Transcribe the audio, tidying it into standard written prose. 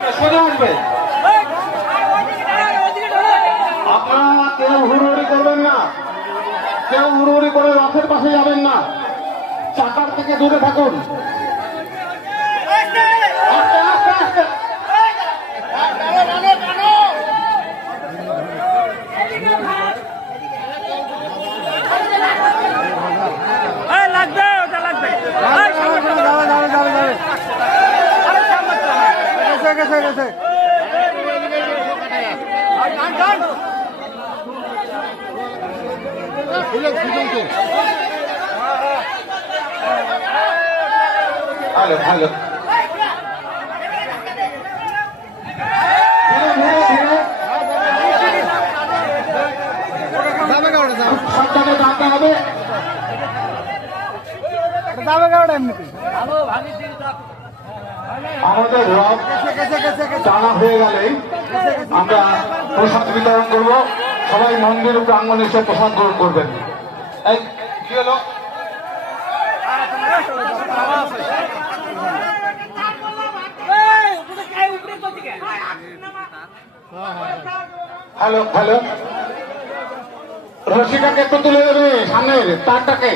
সোজা আসবে। আপনারা কেউ হুড়োহুড়ি করবেন না, কেউ হুড়োহুড়ি করে রথের পাশে যাবেন না, চাকার থেকে দূরে থাকুন। আস্তে আস্তে আস্তে। লাগবে ওটা লাগবে ভালো ভালো। সাবধানে টানতে হবে। আমাদের রথ টানা হয়ে গেলে আমরা প্রসাদ বিতরণ করব। সবাই মন্দির প্রাঙ্গণে এসে প্রসাদ গ্রহণ করবেন। এই কি হলো? হ্যালো হ্যালো, রশিটাকে একটু তুলে দেবে সামনের তারটাকে।